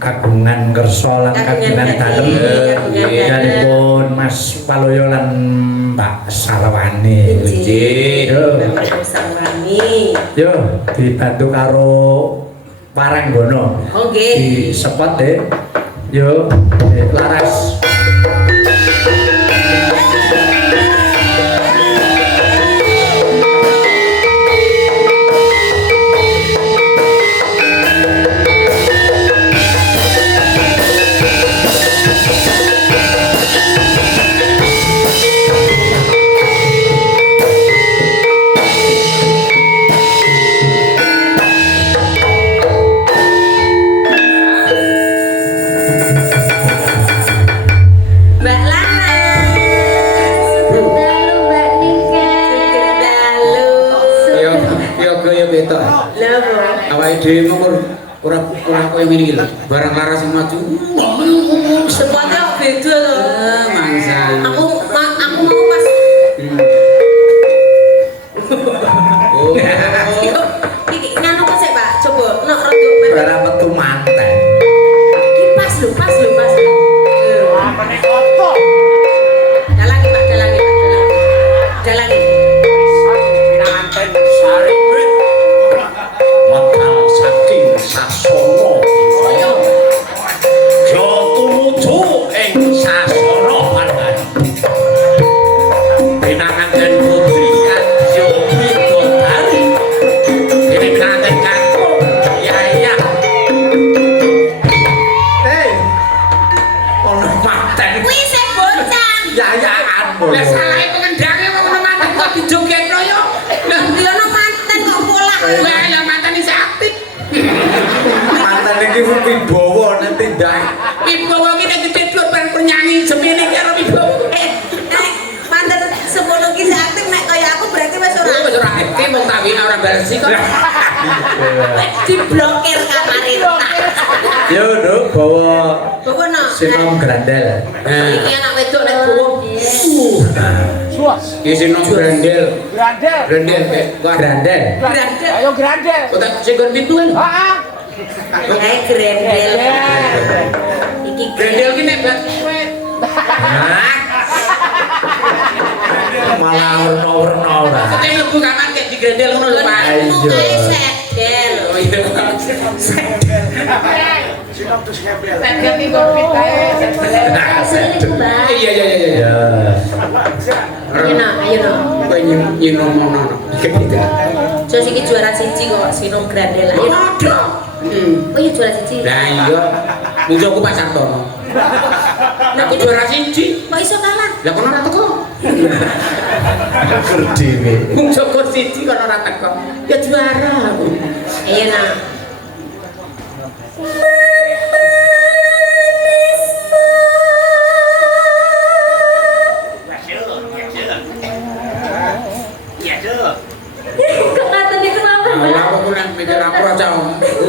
kagungan kersa lan kagungan dalem dalipun Mas Paloyo lan Mbak Sarwani. Nggih. Mbak Sarwani. Yo dibantu karo Paranggono. Oh nggih. Di sepot yo laras. Dhewe mung ora koyo ngene iki lho. Barang laras sing maju. Sepatnya beda lho. Mangsa. Aku mau pas. Oh. Iki nganu kok sik, Pak. Coba nek rada Barang metu manten. Iki pas lho. Apa nih foto? Dalang iki, Pak, dalang. Kuwi sing bocah. Yayaan lho. Lah salahe pengendange wong ono manten kok dijogetno yo. Lah dia ono manten kok pola. Lah ya manten isih aktif. Mantan iki wibawa nek tindak. Wibawa ki nek ditetlut ben penyanyi semene karo wibawa. Manten semono ki sing aktif nek kaya aku berarti wis ora. Wis ora aktif wong tawi ora balesi kok. Diblokir kamare. Yo, Nduk, bawa Bawa no. sinom grandel. Iki anak wedok nek bawa. Suas. Ki sinom grandel. Grandel. Grandel kek. Grandel. Grandel. Ayo grandel. Kok tak sing kon pintuan. Heeh. Kayak grandel. Iki Grandel ki nek bak kowe. Malah warna-warna ora. Kok mlebu kamar kek di grandel ngono lho, Pak. Ayo. Sedel. Oh iya. Sedel iki kok pitae. Iya iya iya iya. Ya. Ayo no, ayo no. Kok nyinom ono. Gitu. Jos iki juara siji kok sinom grandel. Ayo no. Oh iya juara siji. Lah iya. Mujo aku Pak Sartono. Aku juara siji. Kok iso kalah? Lah kono ora teko. Kerdewe. Mujo kok siji kono ora teko. Ya juara aku. Ayo no. Lah aku nek mikir aku aja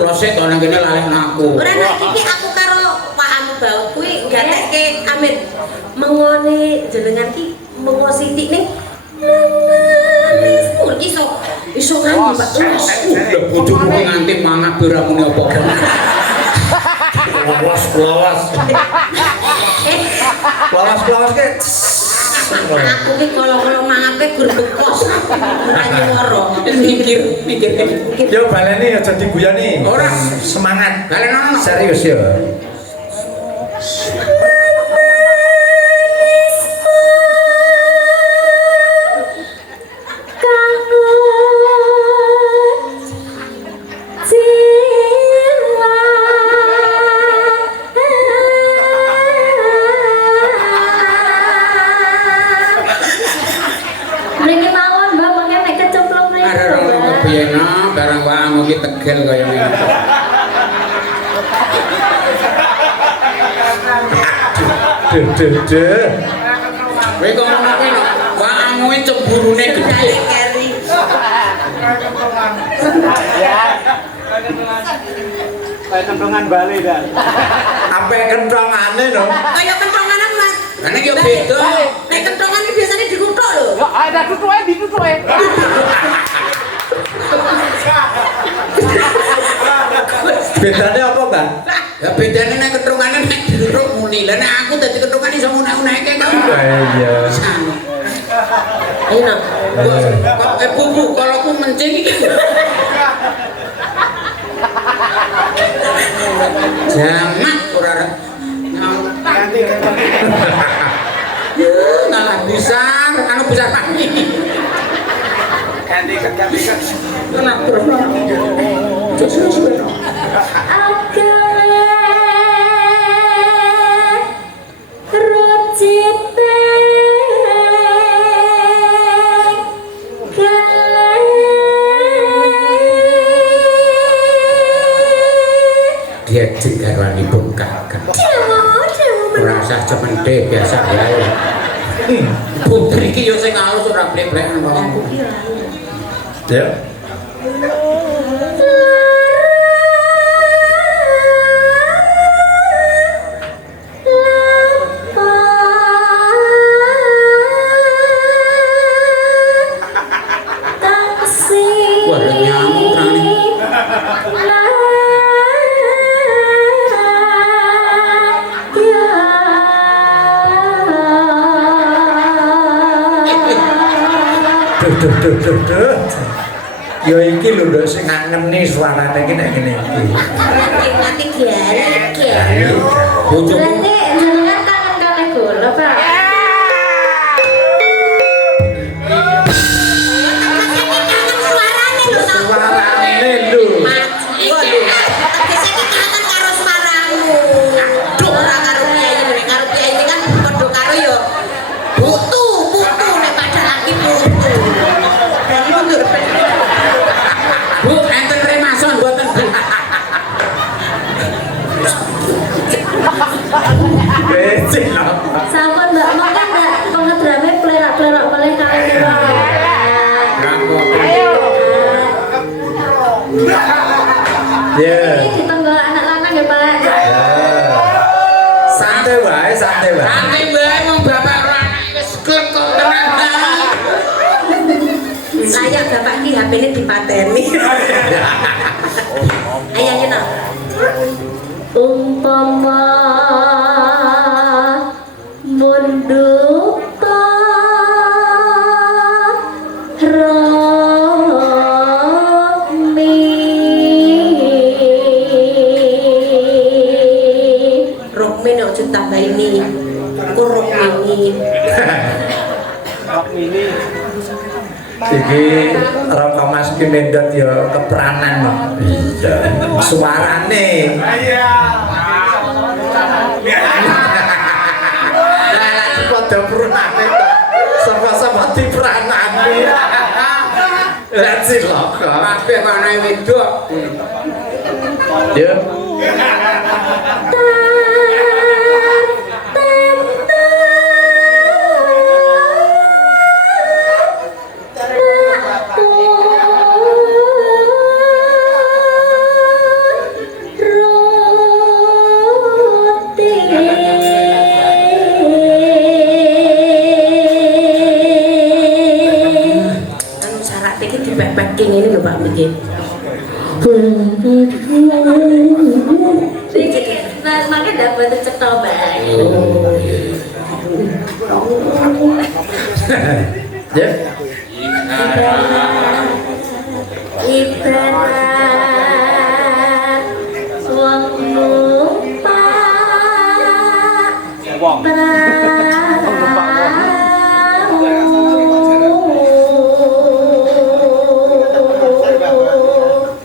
loset to nang kene lalekno aku. Ora nek iki aku karo Pak Amu Baut kuwi gatekke Amit mengone jenengan ki mengo sithik ning iki iso nganti Pak. Lah bojomu ki nganti mangap ora muni apa-apa. Lawas. Lawas ke. Aku ki kala-kala mangape gur bekos. Ora nyuwara. Mikir. Yo baleni aja diguyoni. Ora. Semangat. Balenono. Serius yo. Barang wae iki tegel kaya ngene. Duh. Kowe kok ngono kuwi no. Waangmu iki cemburune gedhe. Keri. Ya. Kayak kentongan Bali dah. Apa kentongane no? Kaya kentonganan Mas. Lah nek yo beda. Nek kentongan iki biasanya dikuthuk lho. Ya ada ditutuke. Bedane apa, Mbak? Ya bedane nek ketrungane nek diruk muni. Lah nek aku dadi ketrungan iso ngunek-uneke kok. Iya. Ayo no. Kok bubu kalau aku mencing iki. Jamak ora ngalah besar, anu besar lagi. Ganti. Kenapa terus? Terus. Dia digarwanipun kakak. Rasa cemende biasa wae. Putri iki yo sing alus ora blek-blekan kok. Ya. Wah, nyamuk terang nih. Duh. Ya iki lho nduk sing ngangeni suarane iki nek ngene iki. Nanti gari. Bojoku Berarti jenengan kangen kalih kula, Pak. Suarane lho to. Suarane lho. Mati. Biasanya kangen karo suaramu. Aduh ora karo piye karo piye kan Sampun Mbak Mok kan Mbak pengedrame plerak-plerak oleh kalian Mbak. Rampung. Ya. Ini ditunggu anak lanang ya Pak. Santai wae, santai wae. Santai bae wong bapak ora anak wis klep kok tenan. Layak bapak ki HP-ne dipateni. Ayo no. Umpama munduta Rokme nek ojo tambah ini. Kuruk ini. Iki rokok Mas ki mendot ya keperanan kok. Iya. Suarane. Iya. Lah lagi padha purunane kok. Sama-sama diperanani. Lah cilaka. Kabeh ana wedok. Ya. Kan syarat iki dibek-beking ini lho Pak Miki. nah makanya dapat cetok Mbak. Ya. Ibarat wong numpak Wong.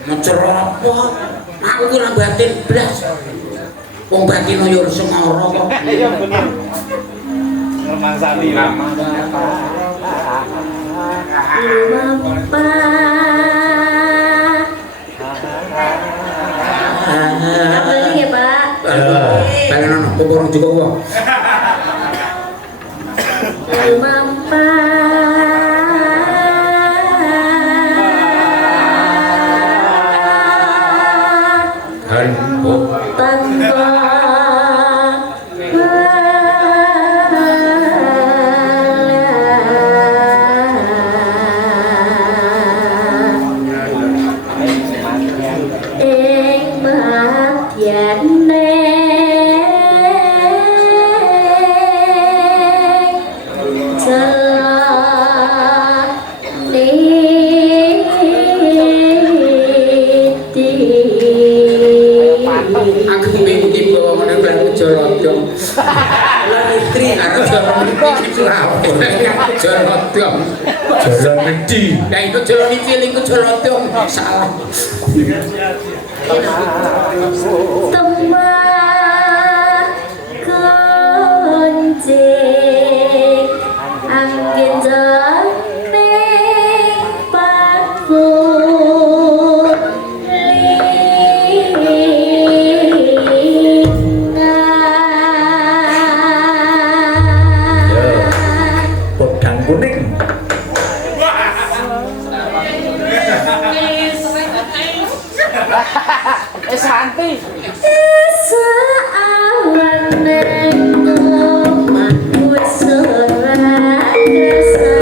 Mencerapot. Aku ki ora batin blas. Wong batin yo semara kok. Iya bener. Ngemangsani lama. Kembali ya Pak. Pengen ana kurang juga wong. Aku mimpi bahwa mana baru jolodong. Lah istri aku jolodong. Jolodong. Jalan medi. Lah itu jolodong iki lingku jolodong. Salah. Temah kunci angin jening paku Podang kuning. Santi. Seawan neng omahku serak rasa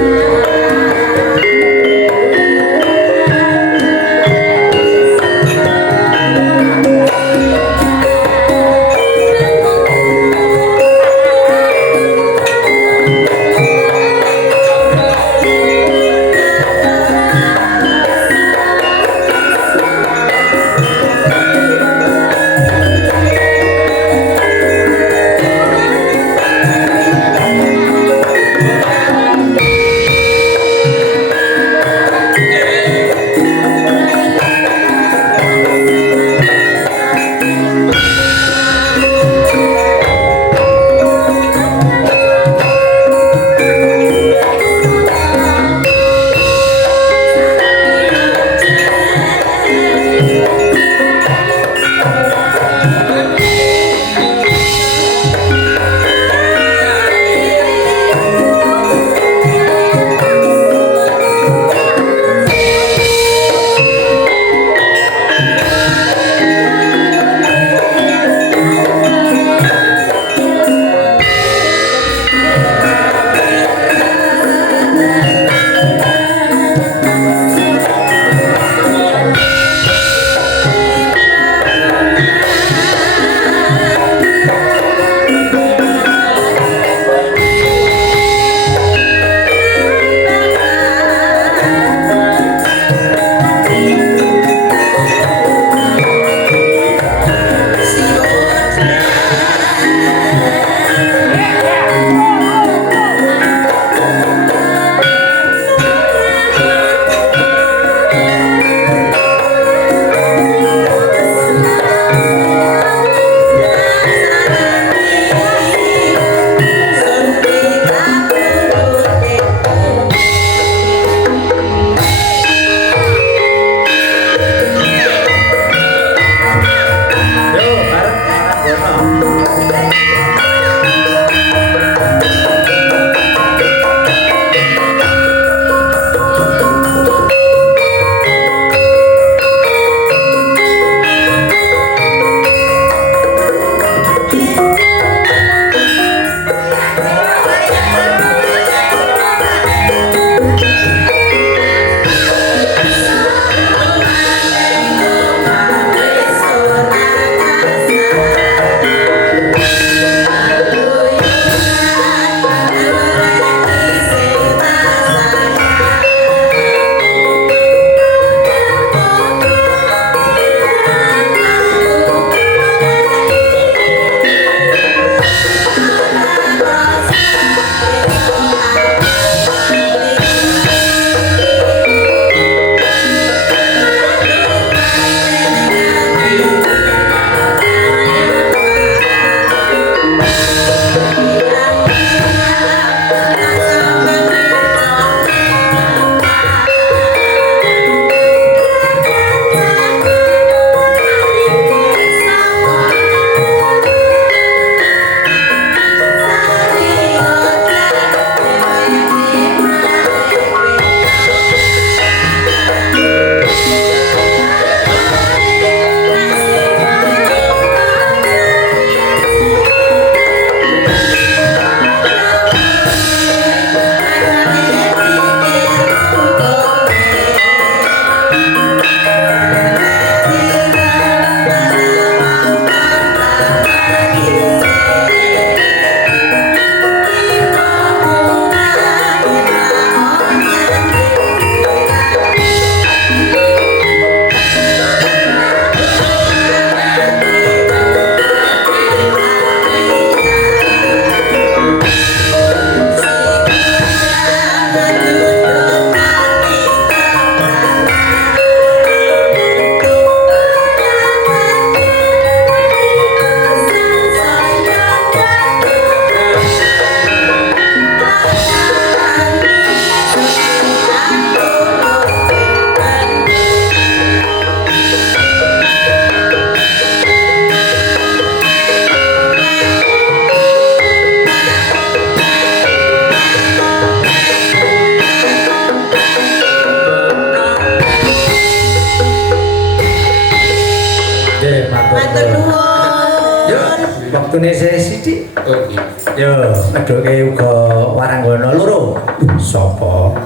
Waktune sithik. Oh gitu. Yo, ngedoke uga Waranggono loro. Sapa?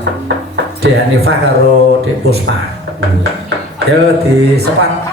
Dek Hanifah karo Dek Puspa. Yo disepat.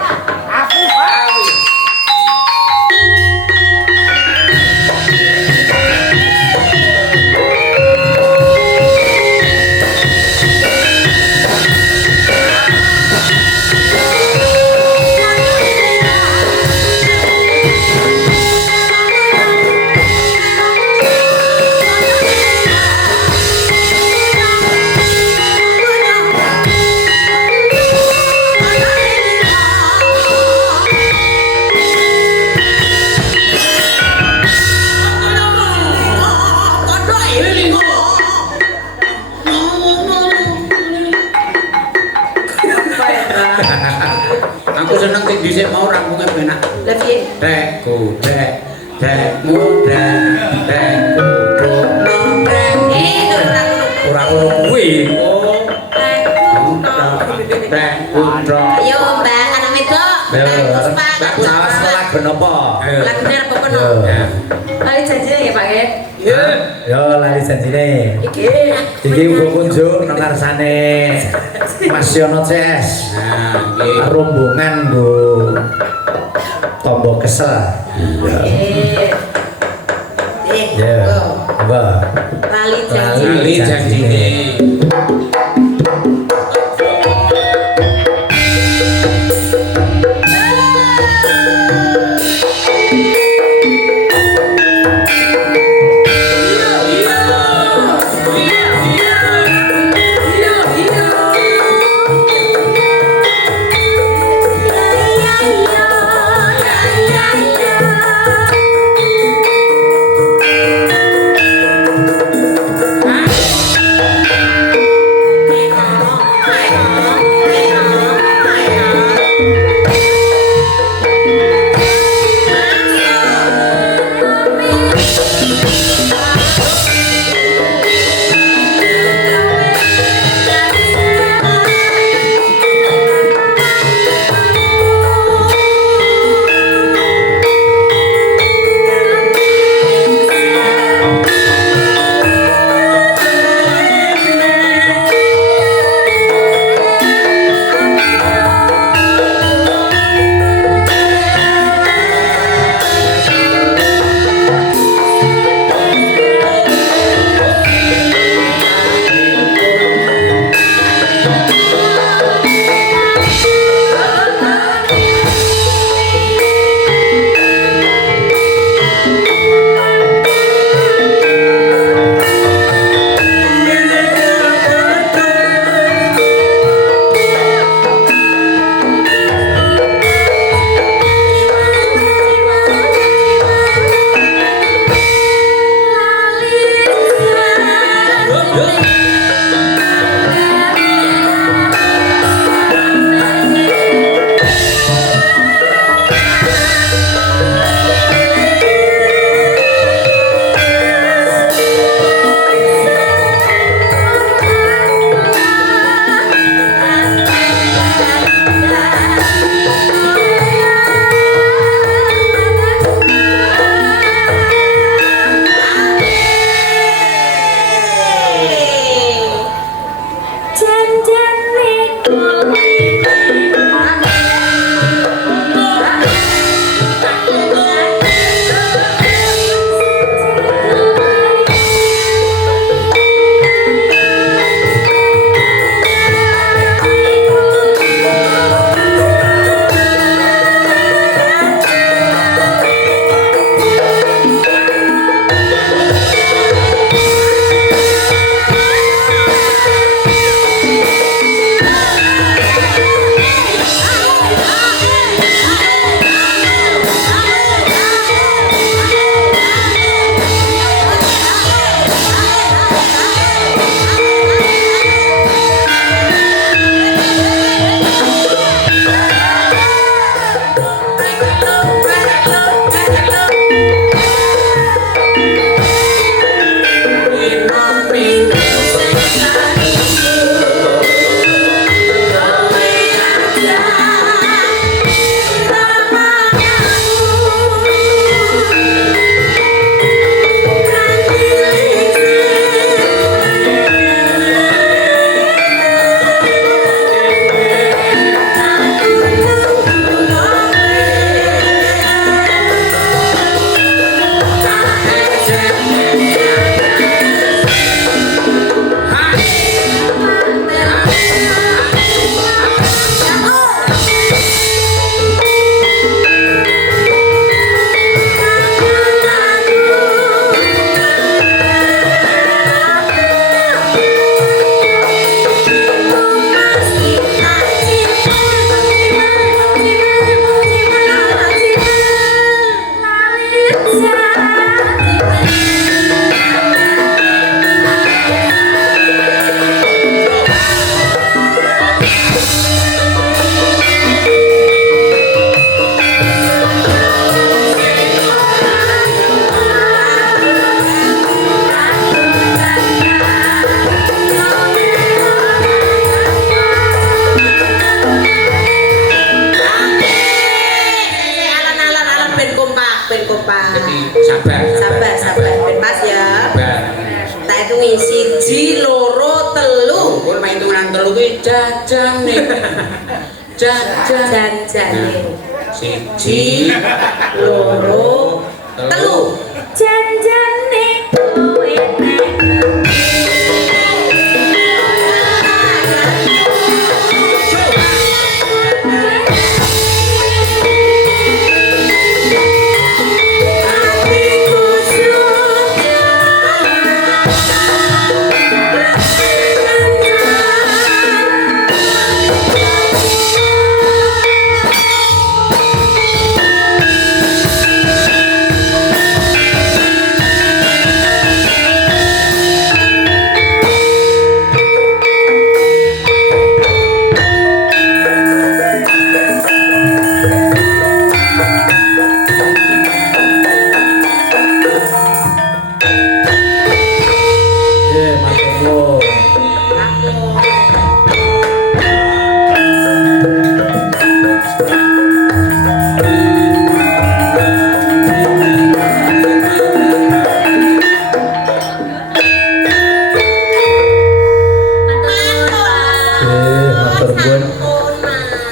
Aku seneng sing dhisik mau rampungnya penak. Lah piye? Dekku, dekmu, dekku, no, dek. Ora Ora ngono kuwi. Oh, dekku, Ayo Mbak, anak wedok. Yo, Puspa, salah lagu napa? Lagune apa kono? Yo. Kali janjine nggih Pak nggih. Yo lali janjine. Iki Iki uga kunjung nang ngarsane Mas Yono CS. Nah, nggih. Rombongan nggo tombo kesel. Ya. Mbak. Lali janji. Lali janjine. kuwi 1 2 3 Kok main hitungan 3 kuwi jajan nih. Jajan. janjane 1 1 2 3 Janjane kowe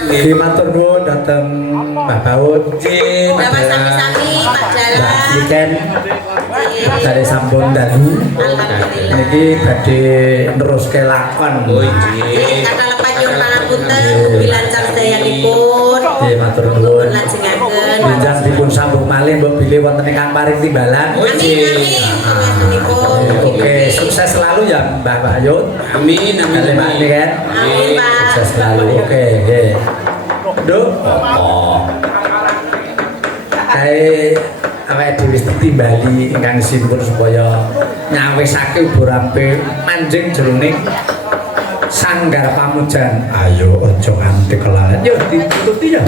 Nggih matur nuwun dhateng Mbah Baut. Nggih, Bapak sami-sami Pak Jalan. Weekend dari sampun dalu. Alhamdulillah. Niki badhe neruske lakon. Oh nggih. Kata lepat nyuwun pangapunten mugi lancar dayanipun. Nggih matur nuwun. Lajengaken. Panjang dipun sambung malih mbok bilih wonten ingkang paring timbalan. Oh Amin nggih. amin. Pangapuntenipun. Oke, sukses selalu ya Mbah Bayut. Amin amin. Kali Mbak ini kan. Amin Pak. Sukses selalu. Oke, nggih. Duh, apa? Kae awake dhewe wis timbali ingkang simpur supaya nyawisake ubur ampe manjing jroning sanggar pamujan. Ayo aja nganti kelalen. Yo ditututi ya.